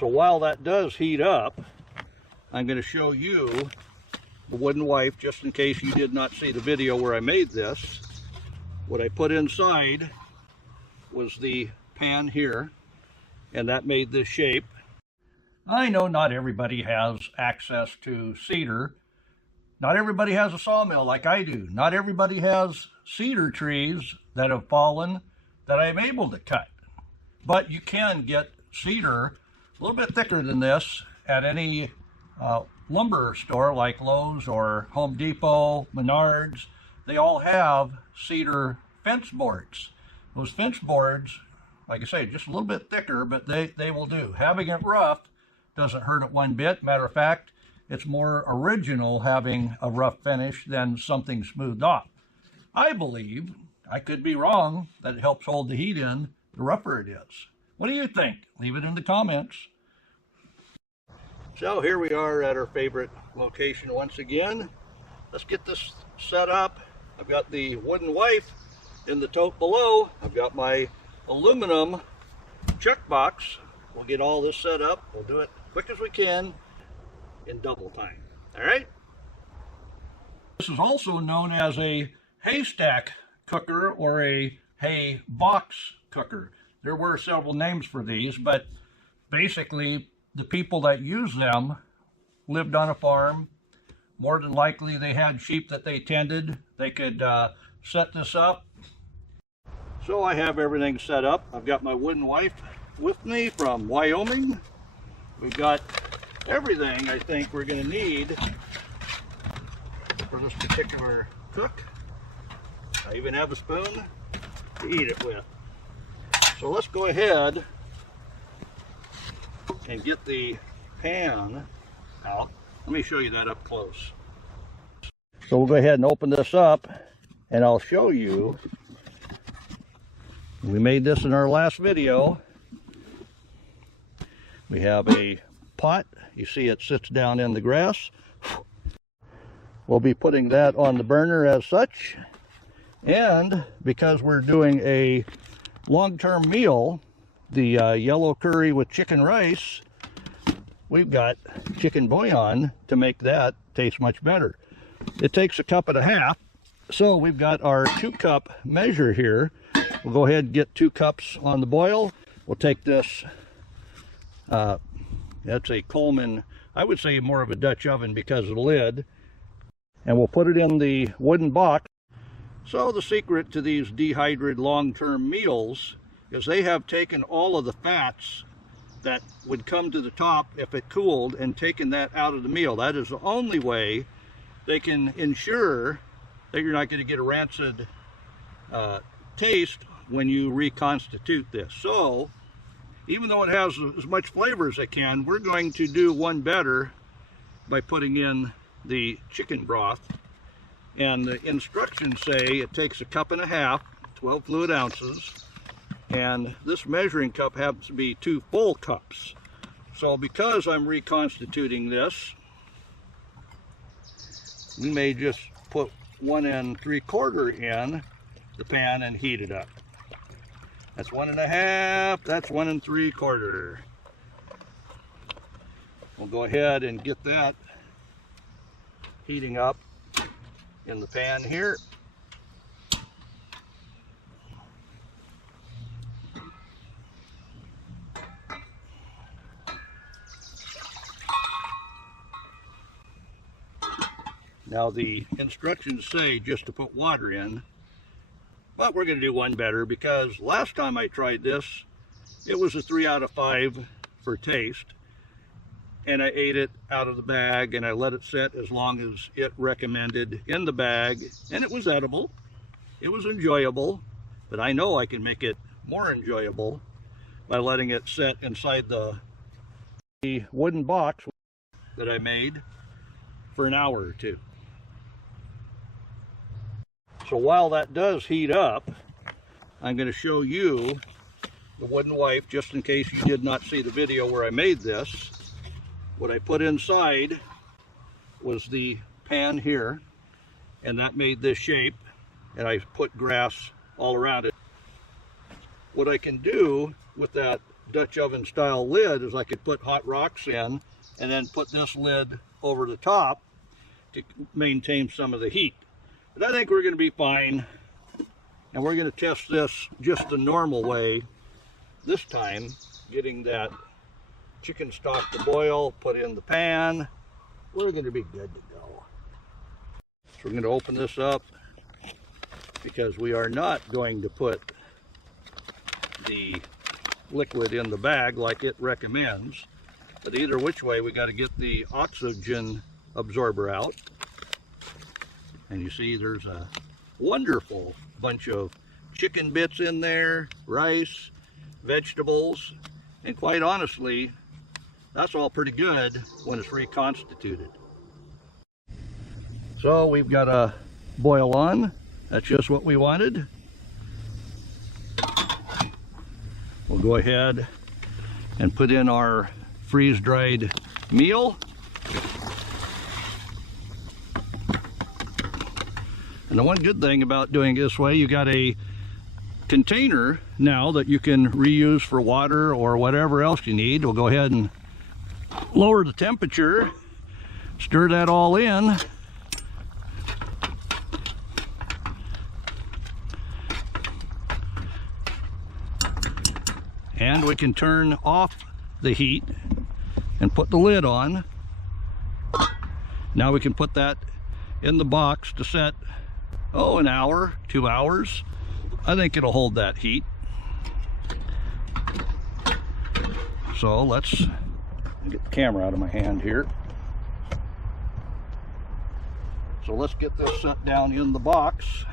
So while that does heat up, I'm going to show you the wooden wife, just in case you did not see the video where I made this. What I put inside was the pan here, and that made this shape. I know not everybody has access to cedar. Not everybody has a sawmill like I do. Not everybody has cedar trees that have fallen that I'm able to cut. But you can get cedar a little bit thicker than this at any lumber store like Lowe's or Home Depot, Menards. They all have cedar fence boards. Those fence boards, like I say, just a little bit thicker, but they will do. Having it rough doesn't hurt it one bit. Matter of fact, it's more original having a rough finish than something smoothed off. I believe, I could be wrong, that it helps hold the heat in the rougher it is. What do you think? Leave it in the comments. So here we are at our favorite location once again. Let's get this set up. I've got the wooden wife in the tote below. I've got my aluminum check box. We'll get all this set up. We'll do it quick as we can in double time. All right? This is also known as a haystack cooker or a hay box cooker. There were several names for these, but basically the people that use them lived on a farm. More than likely they had sheep that they tended. They could set this up. So I have everything set up. I've got my wooden wife with me from Wyoming. We've got everything I think we're going to need for this particular cook. I even have a spoon to eat it with. So let's go ahead and get the pan out. Let me show you that up close. So we'll go ahead and open this up and I'll show you. We made this in our last video. We have a pot. You see it sits down in the grass. We'll be putting that on the burner as such. And because we're doing a long-term meal, the yellow curry with chicken rice, we've got chicken bouillon to make that taste much better. It takes a cup and a half. So we've got our 2-cup measure here. We'll go ahead and get 2 cups on the boil. We'll take this, that's a Coleman, I would say more of a Dutch oven because of the lid. And we'll put it in the wooden box. So the secret to these dehydrated long-term meals is they have taken all of the fats that would come to the top if it cooled and taken that out of the meal. That is the only way they can ensure that you're not going to get a rancid taste when you reconstitute this. So even though it has as much flavor as it can, we're going to do one better by putting in the chicken broth. And the instructions say it takes a cup and a half, 12 fluid ounces, and this measuring cup happens to be 2 full cups. So because I'm reconstituting this, we may just put 1 3/4 in the pan and heat it up. That's 1 1/2, that's 1 3/4. We'll go ahead and get that heating up in the pan here. Now the instructions say just to put water in, but we're going to do one better because last time I tried this, it was a 3 out of 5 for taste. And I ate it out of the bag and I let it sit as long as it recommended in the bag, and it was edible. It was enjoyable, but I know I can make it more enjoyable by letting it sit inside the wooden box that I made for an hour or 2. So while that does heat up, I'm going to show you the wooden wife, just in case you did not see the video where I made this. What I put inside was the pan here, and that made this shape, and I put grass all around it. What I can do with that Dutch oven style lid is I could put hot rocks in and then put this lid over the top to maintain some of the heat. But I think we're going to be fine, and we're going to test this just the normal way this time, getting that chicken stock to boil, put in the pan. We're going to be good to go. So we're going to open this up because we are not going to put the liquid in the bag like it recommends. But either which way, we got to get the oxygen absorber out. And you see there's a wonderful bunch of chicken bits in there, rice, vegetables, and quite honestly, that's all pretty good when it's reconstituted. So we've got a boil on. That's just what we wanted. We'll go ahead and put in our freeze-dried meal. And the one good thing about doing it this way, you got a container now that you can reuse for water or whatever else you need. We'll go ahead and lower the temperature, stir that all in. And we can turn off the heat and put the lid on. Now we can put that in the box to set, an hour, 2 hours. I think it'll hold that heat. So let's get the camera out of my hand here. So let's get this set down in the box.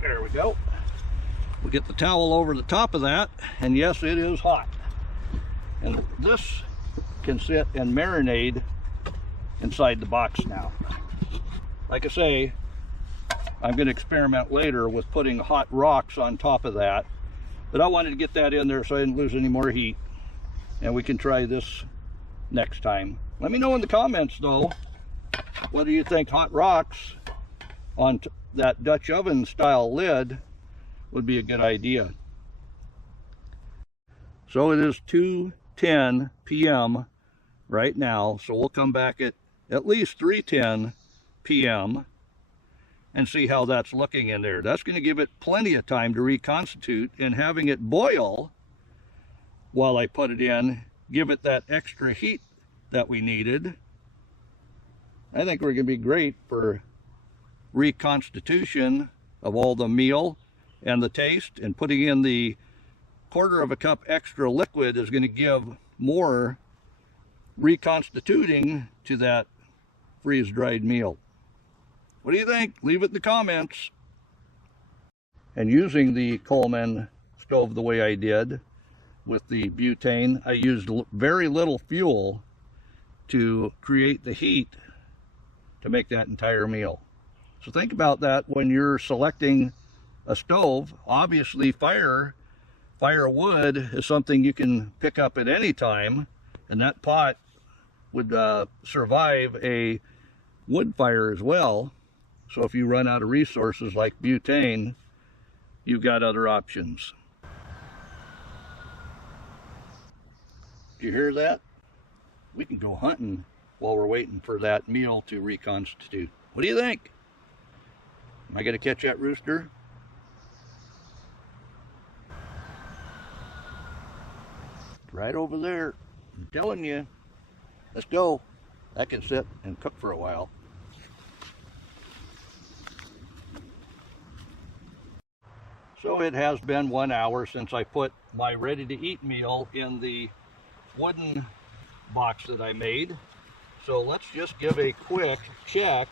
There we go. We get the towel over the top of that, and yes, it is hot. And this can sit and marinate inside the box now. Like I say, I'm going to experiment later with putting hot rocks on top of that, but I wanted to get that in there so I didn't lose any more heat, and we can try this next time. Let me know in the comments though, whether you think hot rocks on that Dutch oven style lid would be a good idea. So it is 2:10 p.m. right now, so we'll come back at least 3:10 p.m. and see how that's looking in there. That's going to give it plenty of time to reconstitute, and having it boil while I put it in, give it that extra heat that we needed. I think we're going to be great for reconstitution of all the meal and the taste, and putting in the 1/4 cup extra liquid is going to give more reconstituting to that freeze-dried meal. What do you think? Leave it in the comments. And using the Coleman stove the way I did with the butane, I used very little fuel to create the heat to make that entire meal. So think about that when you're selecting a stove. Obviously firewood is something you can pick up at any time, and that pot would survive a wood fire as well. So if you run out of resources like butane, you've got other options. Do you hear that? We can go hunting while we're waiting for that meal to reconstitute. What do you think? Am I going to catch that rooster? Right over there. I'm telling you. Let's go. That can sit and cook for a while. So it has been 1 hour since I put my ready-to-eat meal in the wooden box that I made. So let's just give a quick check.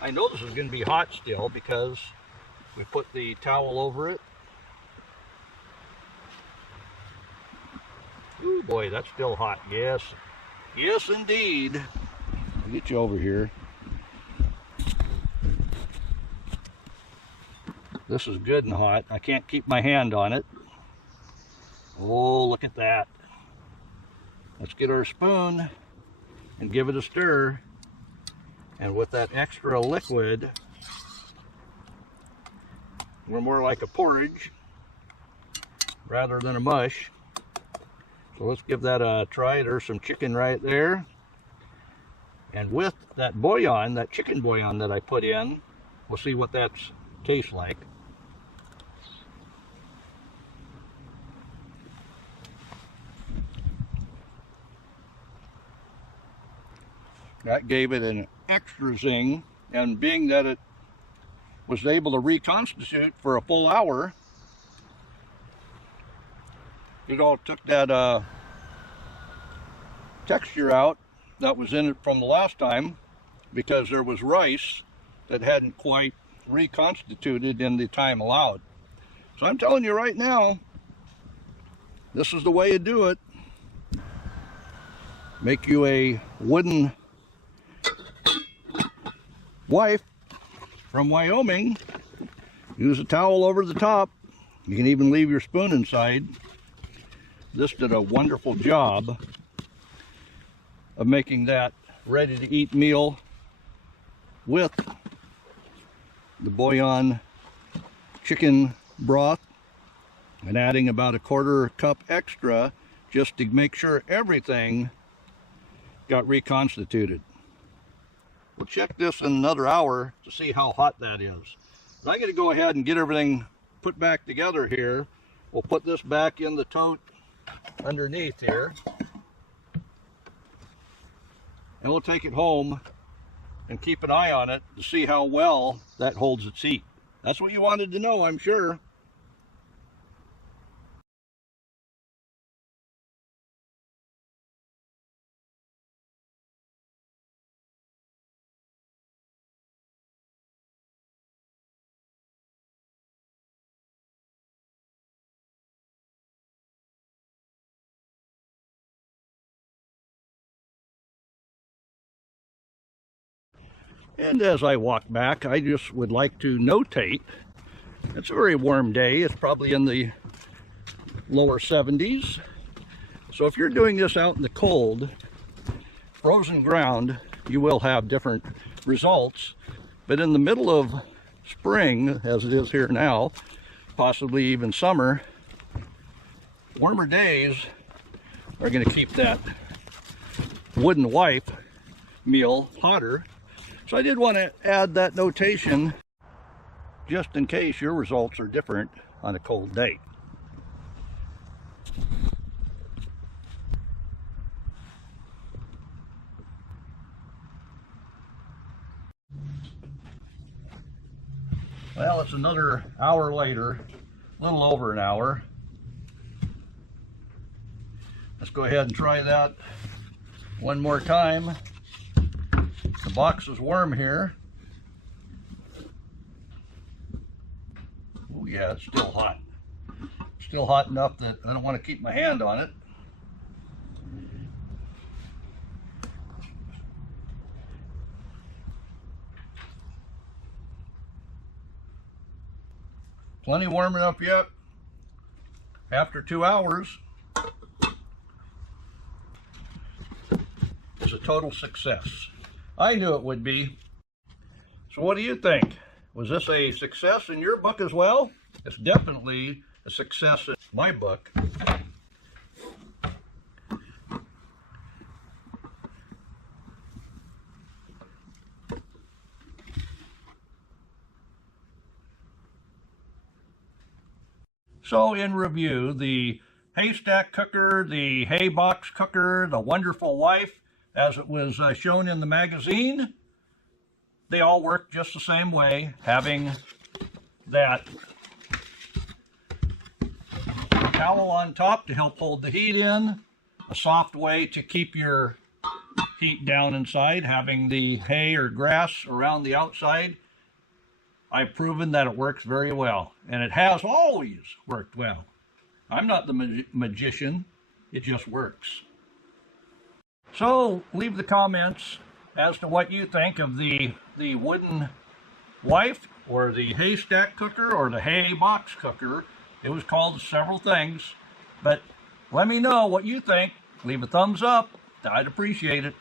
I know this is going to be hot still because we put the towel over it. Ooh boy, that's still hot. Yes, yes indeed. I'll get you over here. This is good and hot. I can't keep my hand on it. Oh, look at that. Let's get our spoon and give it a stir. And with that extra liquid, We're more like a porridge rather than a mush. So let's give that a try. There's some chicken right there. And with that bouillon, that chicken bouillon that I put in, we'll see what that tastes like. That gave it an extra zing, and being that it was able to reconstitute for a full hour, it all took that texture out that was in it from the last time, because there was rice that hadn't quite reconstituted in the time allowed. So I'm telling you right now, this is the way to do it. Make you a wooden wife from Wyoming. Use a towel over the top. You can even leave your spoon inside. This did a wonderful job of making that ready-to-eat meal with the bouillon chicken broth, and adding about a quarter cup extra just to make sure everything got reconstituted. We'll check this in another hour to see how hot that is. But I'm going to go ahead and get everything put back together here. We'll put this back in the tote underneath here, and we'll take it home and keep an eye on it to see how well that holds its heat. That's what you wanted to know, I'm sure. And as I walk back, I just would like to notate, it's a very warm day. It's probably in the lower 70s. So if you're doing this out in the cold, frozen ground, you will have different results. But in the middle of spring, as it is here now, possibly even summer, warmer days are going to keep that wooden wife meal hotter. So I did want to add that notation just in case your results are different on a cold day. Well, it's another hour later, a little over an hour. Let's go ahead and try that one more time. The box is warm here. Oh yeah, it's still hot. Still hot enough that I don't want to keep my hand on it. Plenty warm enough yet. After 2 hours, it's a total success. I knew it would be. So what do you think? Was this a success in your book as well? It's definitely a success in my book. So in review, the haystack cooker, the hay box cooker, the wonderful wife, as it was shown in the magazine, they all work just the same way, having that towel on top to help hold the heat in, a soft way to keep your heat down inside, having the hay or grass around the outside. I've proven that it works very well, and it has always worked well. I'm not the magician, it just works. So leave the comments as to what you think of the wooden wife, or the haystack cooker, or the hay box cooker. It was called several things, but let me know what you think. Leave a thumbs up. I'd appreciate it.